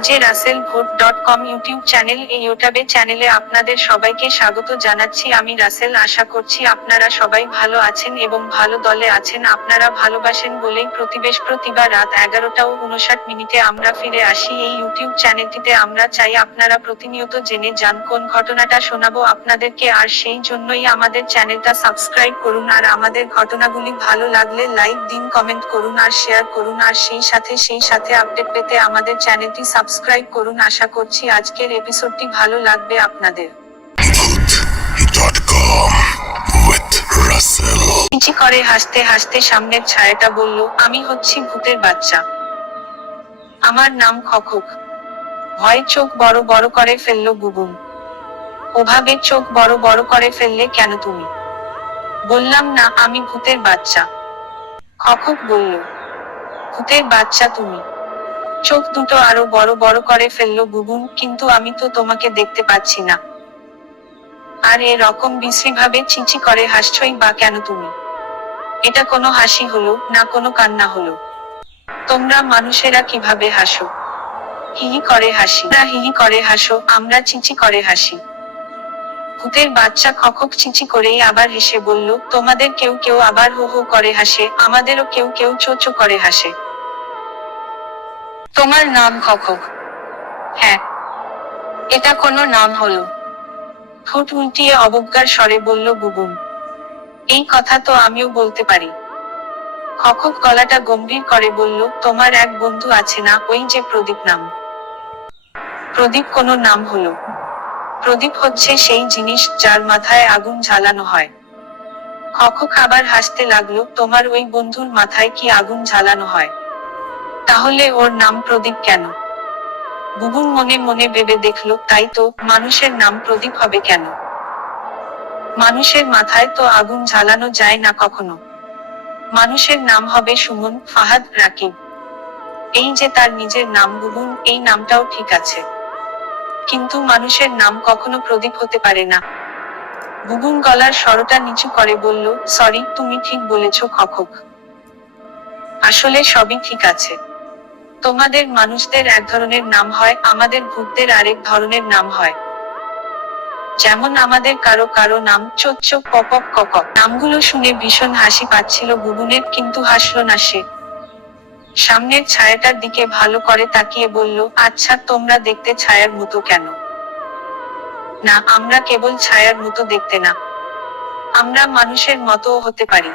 rjrussellvote.com YouTube channel. এই ইউটিউবে চ্যানেলে আপনাদের সবাইকে স্বাগত জানাচ্ছি। আমি রাসেল। আশা করছি আপনারা সবাই ভালো আছেন এবং ভালো দলে আছেন। আপনারা ভালোবাসেন বলেই প্রতিবার রাত 11:59 আমরা ফিরে আসি এই ইউটিউব চ্যানেলটিতে। আমরা চাই আপনারা প্রতিনিয়ত জেনে যান কোন ঘটনাটা শোনাবো আপনাদেরকে, আর সেই জন্যই আমাদের চ্যানেলটা সাবস্ক্রাইব করুন। আর আমাদের ঘটনাগুলি ভালো লাগলে লাইক দিন, কমেন্ট করুন আর শেয়ার করুন। আর সেই সাথে আপডেট পেতে আমাদের চ্যানেলটি সাবস্ক্রাইব করুন। আশা করছি আজকের এপিসোডটি ভালো লাগবে আপনাদের। চিচি করে হাসতে হাসতে সামনের ছায়াটা বলল, আমি হচ্ছি ভূতের বাচ্চা। আমার নাম খকক। ভয়ে চোখ বড় বড় করে ফেলল বুবুন। ওভাবে চোখ বড় বড় করে ফেললে কেন তুমি? বললাম না আমি ভূতের বাচ্চা। খকক বলল, ভূতের বাচ্চা তুমি? চোখ দুটো আরো বড় বড় করে ফেলল বুবুন। কিন্তু আমি তো তোমাকে দেখতে পাচ্ছি না। আর এরকম বিশ্রীভাবে চিচি করে হাসছই বা কেন তুমি? এটা কোনো হাসি হলো না, কোনো কান্না হলো? তোমরা মানুষেরা কিভাবে হাসো? হিহি করে হাসি। না হিহি করে হাসো, আমরা চিচি করে হাসি। ভূতের বাচ্চা খকক চিচি করেই আবার হেসে বলল, তোমাদের কেউ কেউ আবার হো হো করে হাসে, আমাদেরও কেউ কেউ চো চো করে হাসে। তোমার নাম খকক? হ্যাঁ। এটা কোনো নাম হলো? ঠোঁট উল্টিয়ে অবজ্ঞার স্বরে বলল বুবুন। এই কথা তো আমিও বলতে পারি। খকক গলাটা গম্ভীর করে বলল, তোমার এক বন্ধু আছে না, ওই যে প্রদীপ নাম? প্রদীপ কোনো নাম হলো? প্রদীপ হচ্ছে সেই জিনিস যার মাথায় আগুন ঝালানো হয়। খকক আবার হাসতে লাগলো, তোমার ওই বন্ধুর মাথায় কি আগুন ঝালানো হয়? তাহলে ওর নাম প্রদীপ কেন? বুবুন মনে মনে ভেবে দেখলো, তাই তো, মানুষের নাম প্রদীপ হবে কেন? মানুষের মাথায় তো আগুন ঝালানো যায় না কখনো। মানুষের নাম হবে সুমন, ফাহাদ, রাকিব। এই যে তার নিজের নাম বুবুন, এই নামটাও ঠিক আছে। কিন্তু মানুষের নাম কখনো প্রদীপ হতে পারে না। বুবুন গলার স্বরটা নিচু করে বলল, সরি, তুমি ঠিক বলেছ খকক। আসলে সবই ঠিক আছে। তোমাদের মানুষদের এক ধরনের নাম হয়, আমাদের ভূতদের আরেক ধরনের নাম হয়। যেমন আমাদের কারো কারো নাম চোখ পপপ কক। নামগুলো শুনে ভীষণ হাসি পাচ্ছিল বুবুনের, কিন্তু হাসলো না সে। সামনের ছায়াটার দিকে ভালো করে তাকিয়ে বলল, আচ্ছা তোমরা দেখতে ছায়ার মতো কেন? না, আমরা কেবল ছায়ার মতো দেখতে না, আমরা মানুষের মতোও হতে পারি।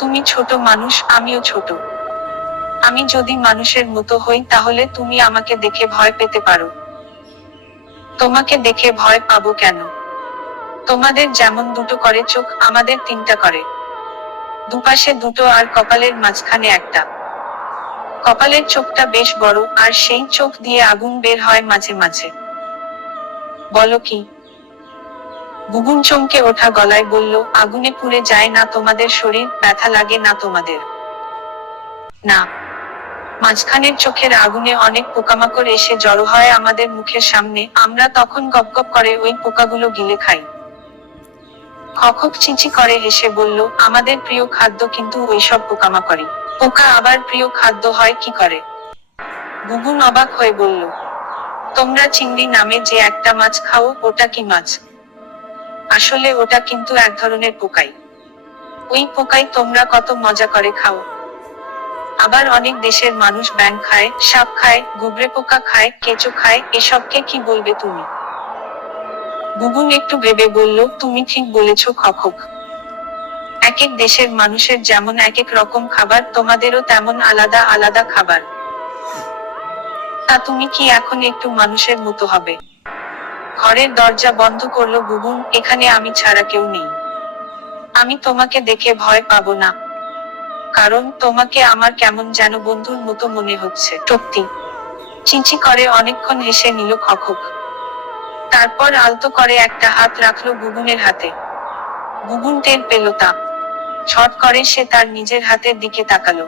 তুমি ছোট মানুষ, আমিও ছোট। আমি যদি মানুষের মতো হই তাহলে তুমি আমাকে দেখে ভয় পেতে পারো। তোমাকে দেখে ভয় পাবো কেন? তোমাদের যেমন দুটো করে চোখ, আমাদের তিনটা করে। দুপাশে দুটো আর কপালের মাঝখানে একটা। কপালের চোখটা বেশ বড়, আর সেই চোখ দিয়ে আগুন বের হয় মাঝে মাঝে। বলো কি? বুবুন চমকে ওঠা গলায় বলল, আগুনে পুড়ে যায় না তোমাদের শরীর? ব্যথা লাগে না তোমাদের? না। মাঝখানের চোখের আগুনে অনেক পোকামাকড় এসে জড়ো হয় আমাদের মুখের সামনে, আমরা তখন গপগপ করে ওই পোকাগুলো গিলে খাই। খকক চিচি করে হেসে বলল, আমাদের প্রিয় খাদ্য কিন্তু ওইসব পোকামাকড়ই। পোকা আবার প্রিয় খাদ্য হয় কি করে? বুবুন অবাক হয়ে বলল, তোমরা চিংড়ি নামে যে একটা মাছ খাও, ওটা কি মাছ? আসলে ওটা কিন্তু এক ধরনের পোকাই। ওই পোকাই তোমরা কত মজা করে খাও। আবার অনেক দেশের মানুষ ব্যাঙ খায়, সাপ খায়, গুবরে পোকা খায়, কেঁচো খায়, এসবকে কি বলবে তুমি? বুবুন একটু ভেবে বলল, তুমি ঠিক বলেছ খকক। এক এক দেশের মানুষের যেমন এক এক রকম খাবার, তোমাদেরও তেমন আলাদা আলাদা খাবার। তা তুমি কি এখন একটু মানুষের মতো হবে? ঘরের দরজা বন্ধ করলো বুবুন, এখানে আমি ছাড়া কেউ নেই। আমি তোমাকে দেখে ভয় পাবো না, কারণ তোমাকে আমার কেমন যেন বন্ধুর মতো মনে হচ্ছে। সত্যি? চিচি করে অনেকক্ষণ হেসে নিল খকক। তারপর আলতো করে একটা হাত রাখলো বুবুনের হাতে। বুবুন টের পেল তা। ছট করে সে তার নিজের হাতের দিকে তাকালো।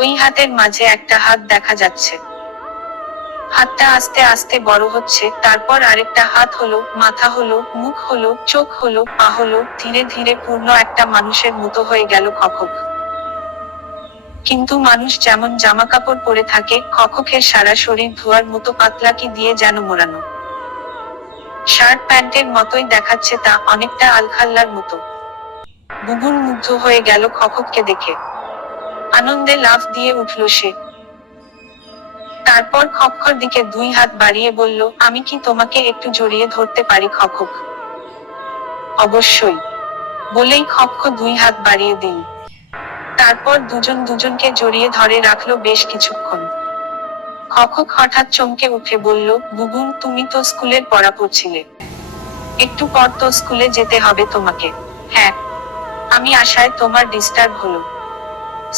ওই হাতের মাঝে একটা হাত দেখা যাচ্ছে। হাতটা আস্তে আস্তে বড় হচ্ছে, তারপর আরেকটা হাত হলো, মাথা হলো, মুখ হলো, চোখ হলো, পা হলো, ধীরে ধীরে পূর্ণ একটা মানুষের মতো হয়ে গেল খকক। কিন্তু মানুষ যেমন জামা কাপড় পরে থাকে, খখকের সারা শরীর ধোয়ার মতো পাতলা কি দিয়ে যেন মোড়ানো। শার্ট প্যান্টের মতোই দেখাচ্ছে তা, অনেকটা আলখাল্লার মতো। বুবুন মুগ্ধ হয়ে গেল খখককে দেখে। আনন্দে লাফ দিয়ে উঠল সে। তারপর খক্কর দিকে 2 হাত বাড়িয়ে বলল, আমি কি তোমাকে একটু জড়িয়ে ধরতে পারি খকক? অবশ্যই, বলেই খক্ক 2 হাত বাড়িয়ে দিল। তারপর দুজন দুজনকে জড়িয়ে ধরে রাখলো বেশ কিছুক্ষণ। খকক হঠাৎ চমকে উঠে বলল, বুবুন তুমি তো স্কুলের পড়া পড়ছিলে, একটু পর তো স্কুলে যেতে হবে তোমাকে। হ্যাঁ, আমি আশায় তোমার ডিস্টার্ব হলো।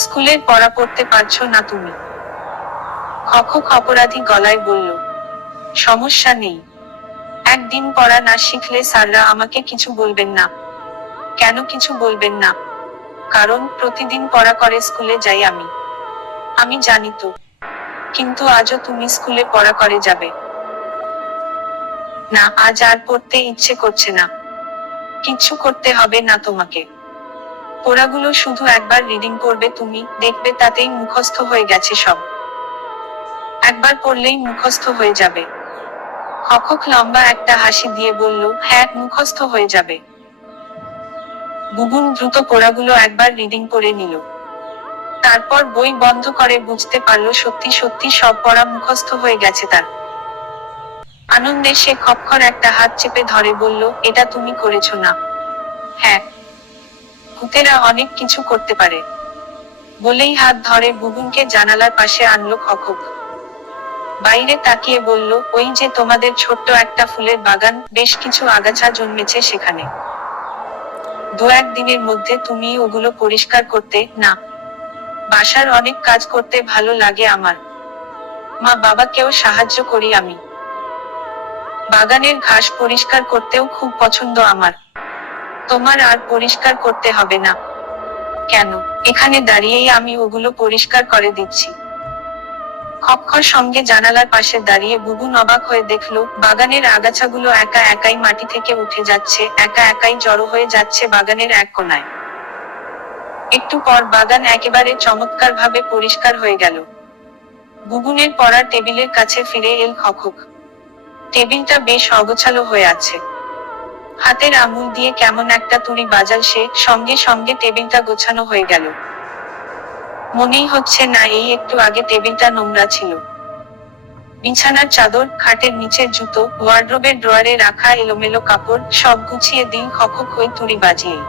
স্কুলের পড়া পড়তে পারছো না তুমি? খকক অপরাধী গলায় বলল, সমস্যা নেই, একদিন পড়া না শিখলে স্যাররা আমাকে কিছু বলবেন না। কেন কিছু বলবেন না? কারণ প্রতিদিন পড়া করে স্কুলে যাই আমি। আমি জানি তো, কিন্তু আজও তুমি স্কুলে পড়া করে যাবে? না, আজ আর পড়তে ইচ্ছে করছে না। কিচ্ছু করতে হবে না তোমাকে, পড়াগুলো শুধু একবার রিডিং করবে তুমি, দেখবে তাতেই মুখস্থ হয়ে গেছে সব। একবার পড়লেই মুখস্থ হয়ে যাবে। খকক লম্বা একটা হাসি দিয়ে বলল, হ্যাঁ, মুখস্থ হয়ে যাবে। বুবুন দ্রুত পড়াগুলো একবার রিডিং করে নিল। তারপর বই বন্ধ করে বুঝতে পারল সত্যি সত্যি সব পড়া মুখস্থ হয়ে গেছে তার। আনন্দে সে খক্কর একটা হাত চেপে ধরে বলল, এটা তুমি করেছো না? হ্যাঁ, ভূতেরা অনেক কিছু করতে পারে। বলেই হাত ধরে বুবুনকে জানালার পাশে আনলো খকক। বাইরে তাকিয়ে বলল, ওই যে তোমাদের ছোট্ট একটা ফুলের বাগান, বেশ কিছু আগাছা জন্মেছে সেখানে। 2-1 দিনের মধ্যে তুমি ওগুলো পরিষ্কার করতে না? বাসার অনেক কাজ করতে ভালো লাগে আমার, মা বাবাকেও সাহায্য করি আমি। বাগানের ঘাস পরিষ্কার করতেও খুব পছন্দ আমার। তোমার আর পরিষ্কার করতে হবে না। কেন, এখানে দাঁড়িয়েই আমি ওগুলো পরিষ্কার করে দিচ্ছি। খক্কর সঙ্গে জানালার পাশে দাঁড়িয়ে বুবুন অবাক হয়ে দেখলো, বাগানের আগাছাগুলো একা একাই মাটি থেকে উঠে যাচ্ছে, একা একাই জড়ো হয়ে যাচ্ছে বাগানের এক কোণায়। একটু পর বাগান একেবারে চমৎকারভাবে পরিষ্কার হয়ে গেল। বুবুনের পড়ার টেবিলের কাছে ফিরে এল খকক। টেবিলটা বেশ অগোছালো হয়ে আছে। হাতের আঙুল দিয়ে কেমন একটা তুড়ি বাজাল সে, সঙ্গে সঙ্গে টেবিলটা গোছানো হয়ে গেল। মনেই হচ্ছে না এই একটু আগে টেবিলটা নোংরা ছিল। বিছানার চাদর, খাটের নিচের জুতো, ওয়ার্ড্রোবের ড্রয়ারে রাখা এলোমেলো কাপড়, সব গুছিয়ে দিল খকক ওই তুড়ি বাজিয়ে।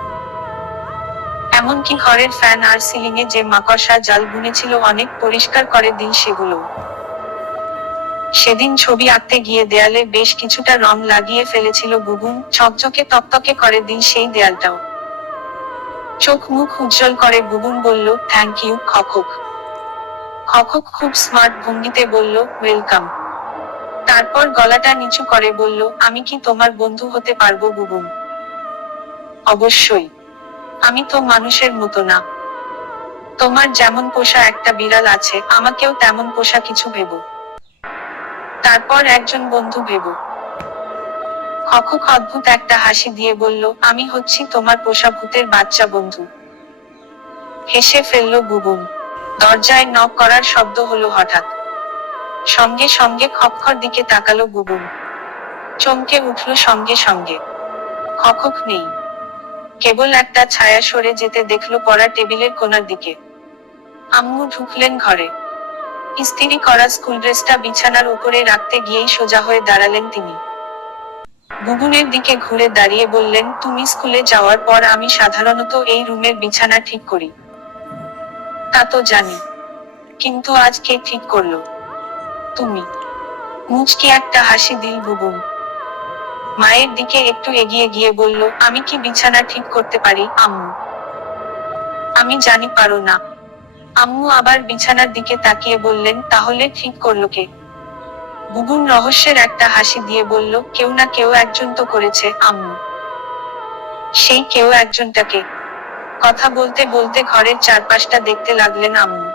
এমনকি ঘরের ফ্যান আর সিলিংয়ে যে মাকড়সা জাল বুনেছিল অনেক পরিষ্কার করে দিল সেগুলো। সেদিন ছবি আঁকতে গিয়ে দেয়ালে বেশ কিছুটা রং লাগিয়ে ফেলেছিল বুবুন, ঝকঝকে তকতকে করে দিল সেই দেয়ালটাও। চোখ মুখ উজ্জ্বল করে বুবুন বলল, থ্যাংক ইউ খকক। খকক খুব স্মার্ট ভঙ্গিতে বলল, ওয়েলকাম। তারপর গলাটা নিচু করে বলল, আমি কি তোমার বন্ধু হতে পারবো বুবুন? অবশ্যই, আমি তো মানুষের মতো না। তোমার যেমন পোষা একটা বিড়াল আছে, আমাকেও তেমন পোষা কিছু ভেবো, তারপর একজন বন্ধু ভেবো। খকক অদ্ভুত একটা হাসি দিয়ে বলল, আমি হচ্ছি তোমার পোষা ভূতের বাচ্চা বন্ধু। হেসে ফেলল বুবুন। দরজায় নক করার শব্দ হলো হঠাৎ। সঙ্গে সঙ্গে খক্কর দিকে তাকালো বুবুন। চমকে উঠল সঙ্গে সঙ্গে। খকক নেই। কেবল একটা ছায়া সরে যেতে দেখলো পড়া টেবিলের কোণার দিকে। আম্মু ঢুকলেন ঘরে। ইস্ত্রি করা স্কুল ড্রেসটা বিছানার উপরে রাখতে গিয়েই সোজা হয়ে দাঁড়ালেন তিনি। বুবুনের দিকে ঘুরে দাঁড়িয়ে বললেন, তুমি স্কুলে যাওয়ার পর আমি সাধারণত এই রুমের বিছানা ঠিক করি। তা তো জানি, কিন্তু আজ কে ঠিক করলো? তুমি। মুচকি একটা হাসি দিল বুবুন। মায়ের দিকে একটু এগিয়ে গিয়ে বলল, আমি কি বিছানা ঠিক করতে পারি আম্মু? আমি জানি পারো না। আম্মু আবার বিছানার দিকে তাকিয়ে বললেন, তাহলে ঠিক করলো কে? বুবুন রহস্যের একটা হাসি দিয়ে বলল, কেউ না কেউ একজন তো করেছে আম্মু। সেই কেউ একজনটাকে? কথা বলতে বলতে ঘরের চারপাশটা দেখতে লাগলেন আম্মু।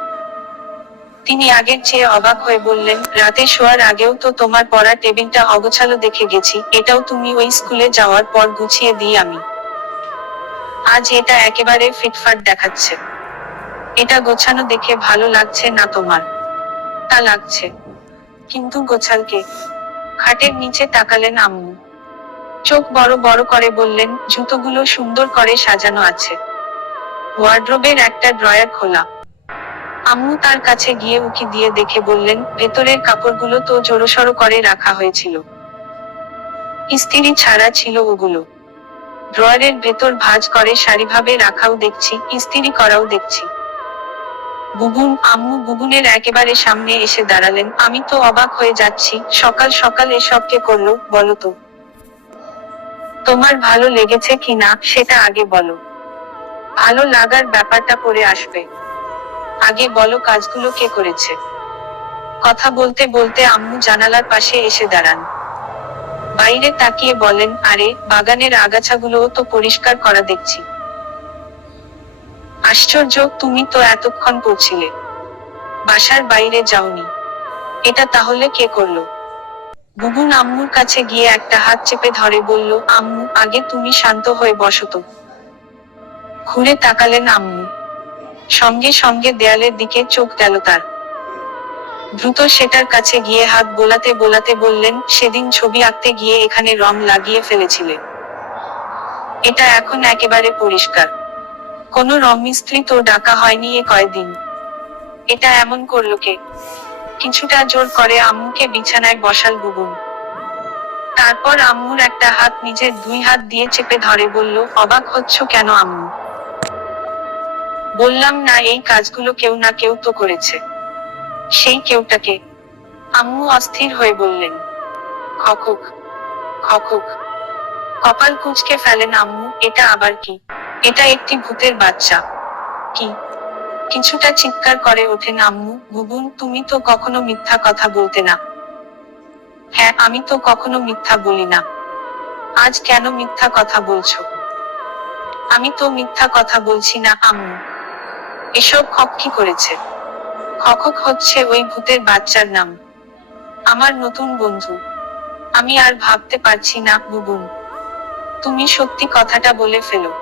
তিনি আগের চেয়ে অবাক হয়ে বললেন, রাতে শোয়ার আগেও তো তোমার পড়ার টেবিলটা অগোছালো দেখে গেছি, এটাও তুমি ওই স্কুলে যাওয়ার পর গুছিয়ে দিই আমি। আজ এটা একেবারে ফিটফাট দেখাচ্ছে। এটা গোছানো দেখে ভালো লাগছে না তোমার? তা লাগছে, কিন্তু গোছালকে। খাটের নিচে তাকালেন আম্মু। চোখ বড় বড় করে বললেন, জুতোগুলো সুন্দর করে সাজানো আছে। ওয়ার্ড্রোবের একটা ড্রয়ার খোলা। আম্মু তার কাছে গিয়ে উকি দিয়ে দেখে বললেন, ভেতরের কাপড়গুলো তো জড়োসড়ো করে রাখা হয়েছিল। ইস্ত্রি ছাড়া ছিল ওগুলো। ড্রয়ারের ভেতর ভাঁজ করে সারিভাবে রাখাও দেখছি, ইস্ত্রি করাও দেখছি। বুবুন, আম্মু বুবুনের একেবারে সামনে এসে দাঁড়ালেন। আমি তো অবাক হয়ে যাচ্ছি, সকাল সকাল এসব কে করলো বলো তো? তোমার ভালো লেগেছে কিনা সেটা আগে বলো। ভালো লাগার ব্যাপারটা পরে আসবে। আগে বলো কাজগুলো কে করেছে। কথা বলতে বলতে আম্মু জানালার পাশে এসে দাঁড়ান। বাইরে তাকিয়ে বলেন, আরে বাগানের আগাছাগুলোও তো পরিষ্কার করা দেখছি। আশ্চর্য, তুমি তো এতক্ষণ পড়ছিলে, বাসার বাইরে যাওনি। এটা তাহলে কে করলো? বুবুন আম্মুর কাছে গিয়ে একটা হাত চেপে ধরে বলল, আম্মু আগে তুমি শান্ত হয়ে বসো তো। ঘুরে তাকালেন আম্মু। সঙ্গে সঙ্গে দেয়ালের দিকে চোখ গেল তার। দ্রুত সেটার কাছে গিয়ে হাত বোলাতে বোলাতে বললেন, সেদিন ছবি আঁকতে গিয়ে এখানে রং লাগিয়ে ফেলেছিলে। এটা এখন একেবারে পরিষ্কার। কোনো রং মিস্ত্রি তো ডাকা হয়নি এ কয়দিন। এটা এমন করলো কে? কিছুটা জোর করে আম্মুকে বিছানায় বসাল বুবুন। তারপর আম্মুর একটা হাত নিজের দুই হাত দিয়ে চেপে ধরে বলল, অবাক হচ্ছ কেন আম্মু? বললাম না এই কাজগুলো কেউ না কেউ তো করেছে। সেই কেউটাকে? আম্মু অস্থির হয়ে বললেন, খকক খকক। কপাল কুঁচকে ফেলেন আম্মু, এটা আবার কি? এটা একটি ভূতের বাচ্চা। কি? কিছুটা চিৎকার করে ওঠেন আম্মু। বুবুন, তুমি তো কখনো মিথ্যা কথা বলতে না। হ্যাঁ, আমি তো কখনো মিথ্যা বলি না। আজ কেন মিথ্যা কথা বলছো? আমি তো মিথ্যা কথা বলছি না আম্মু। এসব খক কি করেছে? খকক হচ্ছে ওই ভূতের বাচ্চার নাম। আমার নতুন বন্ধু। আমি আর ভাবতে পারছি না বুবুন। তুমি সত্যি কথাটা বলে ফেলো।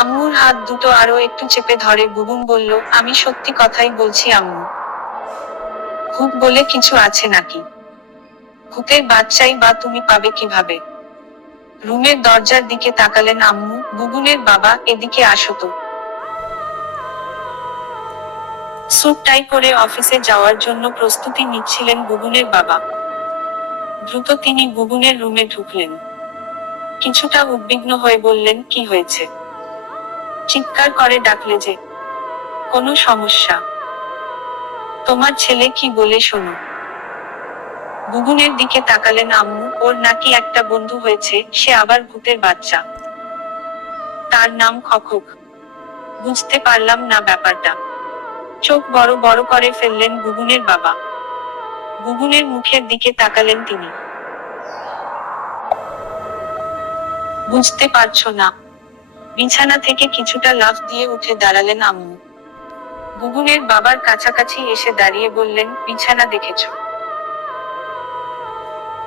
আম্মুর হাত দুটো আরো একটু চেপে ধরে বুবুন বলল, আমি সত্যি কথাই বলছি আম্মু। ভূত বলে কিছু আছে নাকি? ভূতের বাচ্চাই বা তুমি পাবে কিভাবে? রুমের দরজার দিকে তাকালেন আম্মু। বুবুনের বাবা, এদিকে আসো তো। স্যুট টাই পরে অফিসে যাওয়ার জন্য প্রস্তুতি নিচ্ছিলেন বুবুনের বাবা। দ্রুত তিনি বুবুনের রুমে ঢুকলেন। কিছুটা উদ্বিগ্ন হয়ে বললেন, কি হয়েছে? চিৎকার করে ডাকলে যে? কোনো সমস্যা? তোমার ছেলে কি বলে শোনো। বুবুনের দিকে তাকালেন আম্মু। ওর নাকি একটা বন্ধু হয়েছে, সে আবার ভূতের বাচ্চা। তার নাম খকক। বুঝতে পারলাম না ব্যাপারটা। চোখ বড় বড় করে ফেললেন বুবুনের বাবা। বুবুনের মুখের দিকে তাকালেন তিনি। বুঝতে পারছো না? বিছানা থেকে কিছুটা লাফ দিয়ে উঠে দাঁড়ালেন আম্মু। বুবুনের বাবার কাছাকাছি এসে দাঁড়িয়ে বললেন, বিছানা দেখেছো?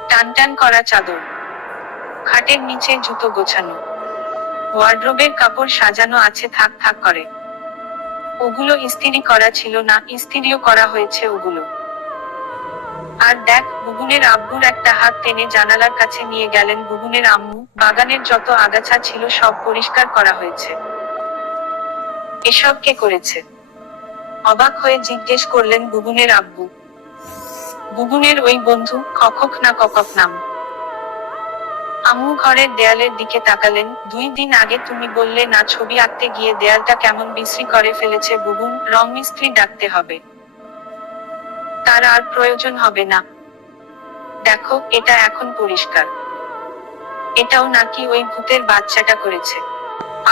টানটান করা চাদর, খাটের নিচে জুতো গোছানো, ওয়ার্ড্রোবের কাপড় সাজানো আছে থাক থাক করে। ওগুলো ইস্ত্রি করা ছিল না, ইস্ত্রিও করা হয়েছে ওগুলো। আর দেখ, বুবুনের আব্বুর একটা হাত টেনে জানালার কাছে নিয়ে গেলেন বুবুনের আম্মু। বাগানের যত আগাছা ছিল সব পরিষ্কার করা হয়েছে। এসব কে করেছে? অবাক হয়ে জিজ্ঞেস করলেন বুবুনের আব্বু। বুবুনের ওই বন্ধু, খকক না ককক নাম। আম্মু ঘরের দেয়ালের দিকে তাকালেন। 2 দিন আগে তুমি বললে না ছবি আঁকতে গিয়ে দেয়ালটা কেমন বিশ্রী করে ফেলেছে বুবুন, রং মিস্ত্রি ডাকতে হবে। তার আর প্রয়োজন হবে না। দেখো, এটা এখন পরিষ্কার। এটাও নাকি ওই ভূতের বাচ্চাটা করেছে।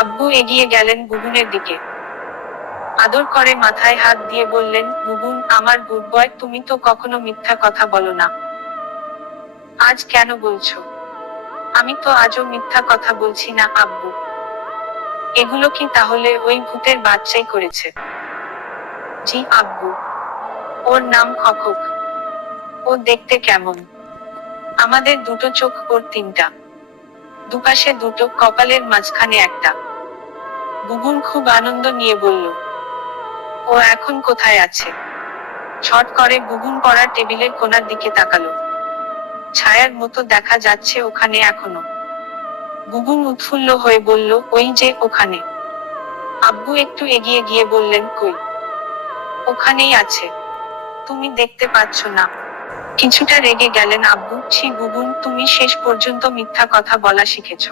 আব্বু এগিয়ে গেলেন বুবুনের দিকে। আদর করে মাথায় হাত দিয়ে বললেন, বুবুন আমার গুড বয়, তুমি তো কখনো মিথ্যা কথা বলো না। আজ কেন বলছো? আমি তো আজও মিথ্যা কথা বলছি না আব্বু। এগুলো কি তাহলে ওই ভূতের বাচ্চাই করেছে? জি আব্বু। ওর নাম খকক। ও দেখতে কেমন? আমাদের দুটো চোখ, ওর 3টা। দুপাশে দুটো, কপালের মাঝখানে একটা। বুবুন খুব আনন্দ নিয়ে বলল, ও এখন কোথায় আছে? ছট করে বুবুন পড়ার টেবিলের কোণার দিকে তাকালো। ছায়ার মতো দেখা যাচ্ছে ওখানে এখনো। বুবুন উৎফুল্ল হয়ে বলল, ওই যে ওখানে। আব্বু একটু এগিয়ে গিয়ে বললেন, কই? ওখানেই আছে। তুমি দেখতে পাচ্ছ না? কিছুটা রেগে গেলেন আব্বু। ছি বুবুন, তুমি শেষ পর্যন্ত মিথ্যা কথা বলা শিখেছ।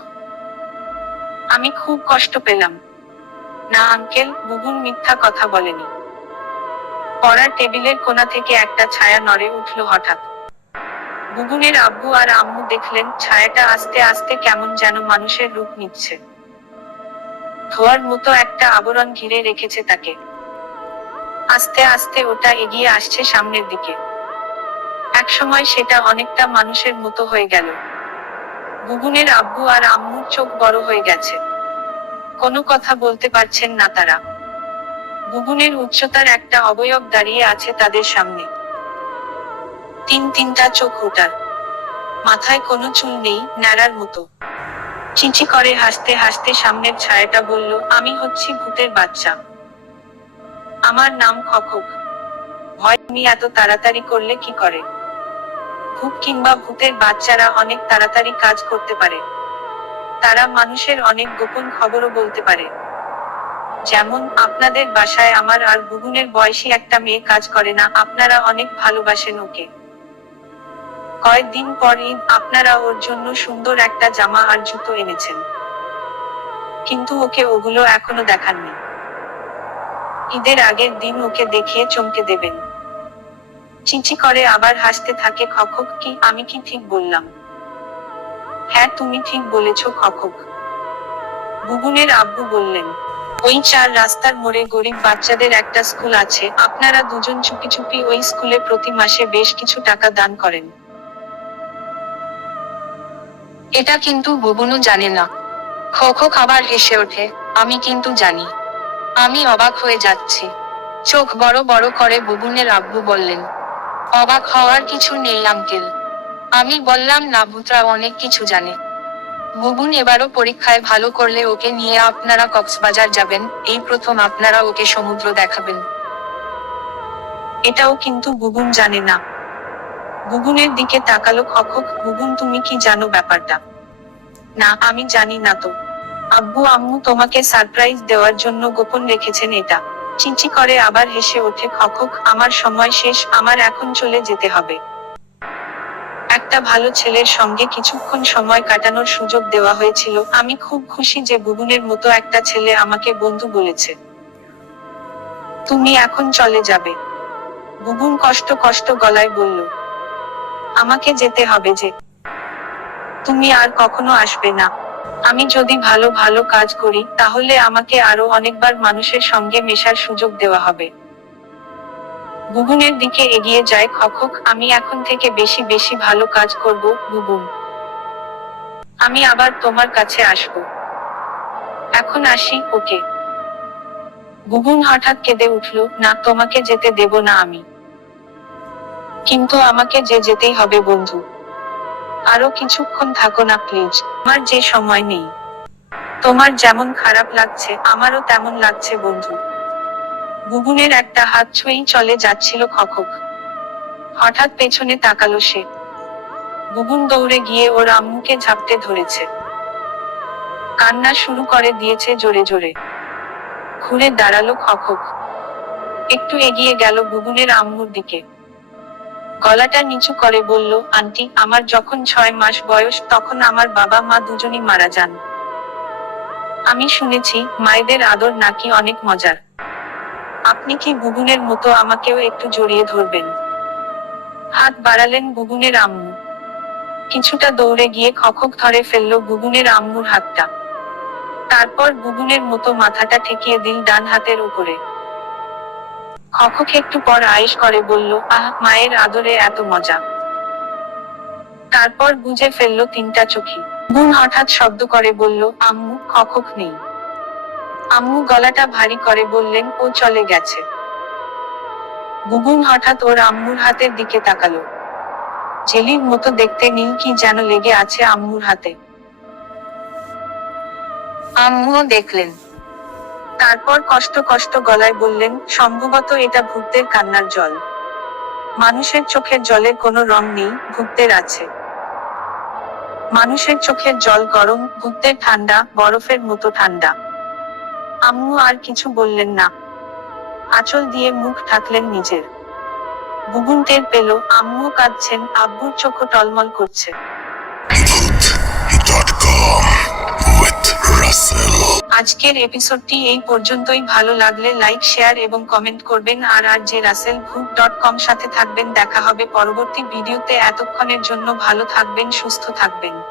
আমি খুব কষ্ট পেলাম। না আঙ্কেল, বুবুন মিথ্যা কথা বলেনি। পড়ার টেবিলের কোণা থেকে একটা ছায়া নড়ে উঠল হঠাৎ। বুবুনের আব্বু আর আম্মু দেখলেন ছায়াটা আস্তে আস্তে কেমন যেন মানুষের রূপ নিচ্ছে। ধোয়ার মতো একটা আবরণ ঘিরে রেখেছে তাকে। আস্তে আস্তে ওটা এগিয়ে আসছে সামনের দিকে। একসময় সেটা অনেকটা মানুষের মতো হয়ে গেল। বুবুনের আব্বু আর আম্মুর চোখ বড় হয়ে গেছে। কোনো কথা বলতে পারছেন না তারা। বুবুনের উচ্চতার একটা অবয়ব দাঁড়িয়ে আছে তাদের সামনে। তিনটা চোখ ওটার। মাথায় কোনো চুল নেই, ন্যাড়ার মতো। চিঁচি করে হাসতে হাসতে সামনের ছায়াটা বলল, আমি হচ্ছি ভূতের বাচ্চা। আমার নাম খখক। ভয় তুমি এত তাড়াতাড়ি করলে কি করে? ভূত কিংবা ভূতের বাচ্চারা অনেক তাড়াতাড়ি কাজ করতে পারে। তারা মানুষের অনেক গোপন খবরও বলতে পারে। যেমন আপনাদের বাসায় আমার আর বুবুনের বয়সী একটা মেয়ে কাজ করে না, আপনারা অনেক ভালোবাসেন ওকে। কয়েকদিন পর ঈদ, আপনারা ওর জন্য সুন্দর একটা জামা আর জুতো এনেছেন। কিন্তু ওকে ওগুলো এখনো দেখাননি। ঈদের আগের দিন ওকে দেখিয়ে চমকে দেবেন। চিঁচি করে আবার হাসতে থাকে খখক। কি আমি কি ঠিক বললাম? হ্যাঁ তুমি ঠিক বলেছ খখক। বুবুনের আব্বু বললেন, ওই 4 রাস্তার মোড়ে গরিব বাচ্চাদের একটা স্কুল আছে, আপনারা দুজন চুপি চুপি ওই স্কুলে প্রতি মাসে বেশ কিছু টাকা দান করেন। এটা কিন্তু বুবুনও জানে না। খোখক আবার হেসে ওঠে, আমি কিন্তু জানি। আমি অবাক হয়ে যাচ্ছি। চোখ বড় বড় করে বুবুনের আব্বু বললেন, অবাক হওয়ার কিছু নেই আঙ্কেল। আমি বললাম না ভূতরা অনেক কিছু জানে। বুবুন এবারও পরীক্ষায় ভালো করলে ওকে নিয়ে আপনারা কক্সবাজার যাবেন, এই প্রথম আপনারা ওকে সমুদ্র দেখাবেন। এটাও কিন্তু বুবুন জানে না। বুবুনের দিকে তাকালো খখক। বুবুন তুমি কি জানো ব্যাপারটা? না আমি জানি না তো। আব্বু আম্মু তোমাকে সারপ্রাইজ দেওয়ার জন্য গোপন রেখেছেন এটা। চিঁচি করে আবার হেসে ওঠে খখক। আমার সময় শেষ, আমার এখন চলে যেতে হবে। একটা ভালো ছেলের সঙ্গে কিছুক্ষণ সময় কাটানোর সুযোগ দেওয়া হয়েছিল। আমি খুব খুশি যে বুবুনের মতো একটা ছেলে আমাকে বন্ধু বলেছে। তুমি এখন চলে যাবে। বুবুন কষ্ট কষ্ট গলায় বলল, আমাকে যেতে হবে যে। তুমি আর কখনো আসবে না। আমি যদি ভালো ভালো কাজ করি তাহলে আমাকে আরো অনেকবার মানুষের সঙ্গে মেশার সুযোগ দেওয়া হবে। বুবুনের দিকে এগিয়ে যায় খখক। আমি এখন থেকে বেশি বেশি ভালো কাজ করব বুবুন। আমি আবার তোমার কাছে আসব। এখন আসি, ওকে। বুবুন হঠাৎ কেঁদে উঠল, না তোমাকে যেতে দেব না আমি। কিন্তু আমাকে যে যেতেই হবে বন্ধু। আরো কিছুক্ষণ থাকো না প্লিজ, আমার যে সময় নেই। তোমার যেমন খারাপ লাগছে আমারও তেমন লাগছে বন্ধু। বুবুনের একটা হাত ছুঁয়েই চলে যাচ্ছিল খখক। হঠাৎ পেছনে তাকালো সে। বুবুন দৌড়ে গিয়ে ওর আম্মুকে ঝাপটে ধরেছে। কান্না শুরু করে দিয়েছে জোরে জোরে। ঘুরে দাঁড়ালো খখক। একটু এগিয়ে গেল বুবুনের আম্মুর দিকে। গলাটা নিচু করে বলল, আন্টি, আমার যখন 6 মাস বয়স তখন আমার বাবা মা দুজনই মারা যান। আমি শুনেছি মায়েদের আদর নাকি অনেক মজার। আপনি কি বুবুনের মতো আমাকেও একটু জড়িয়ে ধরবেন? হাত বাড়ালেন বুবুনের আম্মু। কিছুটা দৌড়ে গিয়ে খখক ধরে ফেললো বুবুনের আম্মুর হাতটা। তারপর বুবুনের মতো মাথাটা ঠেকিয়ে দিল ডান হাতের উপরে। খখক একটু পর আয়েশ করে বলল, আহ, মায়ের আদরে এত মজা। তারপর বুঝে ফেললো 3টা চোখই। বুন হঠাৎ শব্দ করে বলল, আম্মু, খখক নেই। আম্মু গলাটা ভারী করে বললেন, ও চলে গেছে। বুবুন হঠাৎ ওর আম্মুর হাতের দিকে তাকালো। জেলির মতো দেখতে নীল কি যেন লেগে আছে আম্মুর হাতে। আম্মুও দেখলেন। তারপর কষ্ট কষ্ট গলায় বললেন, সম্ভবত এটা ভূতদের কান্নার জল। মানুষের চোখের জলের কোনো রং নেই, ভূতদের আছে। মানুষের চোখের জল গরম, ভূতদের ঠান্ডা, বরফের মতো ঠান্ডা। আম্মু আর কিছু বললেন না। আঁচল দিয়ে মুখ ঢাকলেন নিজের। বুবুন টের পেল, আম্মু কাঁদছেন, আব্বুর চোখও টলমল করছে। আজকের এপিসোডটি এই পর্যন্তই। ভালো লাগলে লাইক, শেয়ার এবং কমেন্ট করবেন আর যে russellbrook.com সাথে থাকবেন। দেখা হবে পরবর্তী ভিডিওতে। এতক্ষণের জন্য ভালো থাকবেন, সুস্থ থাকবেন।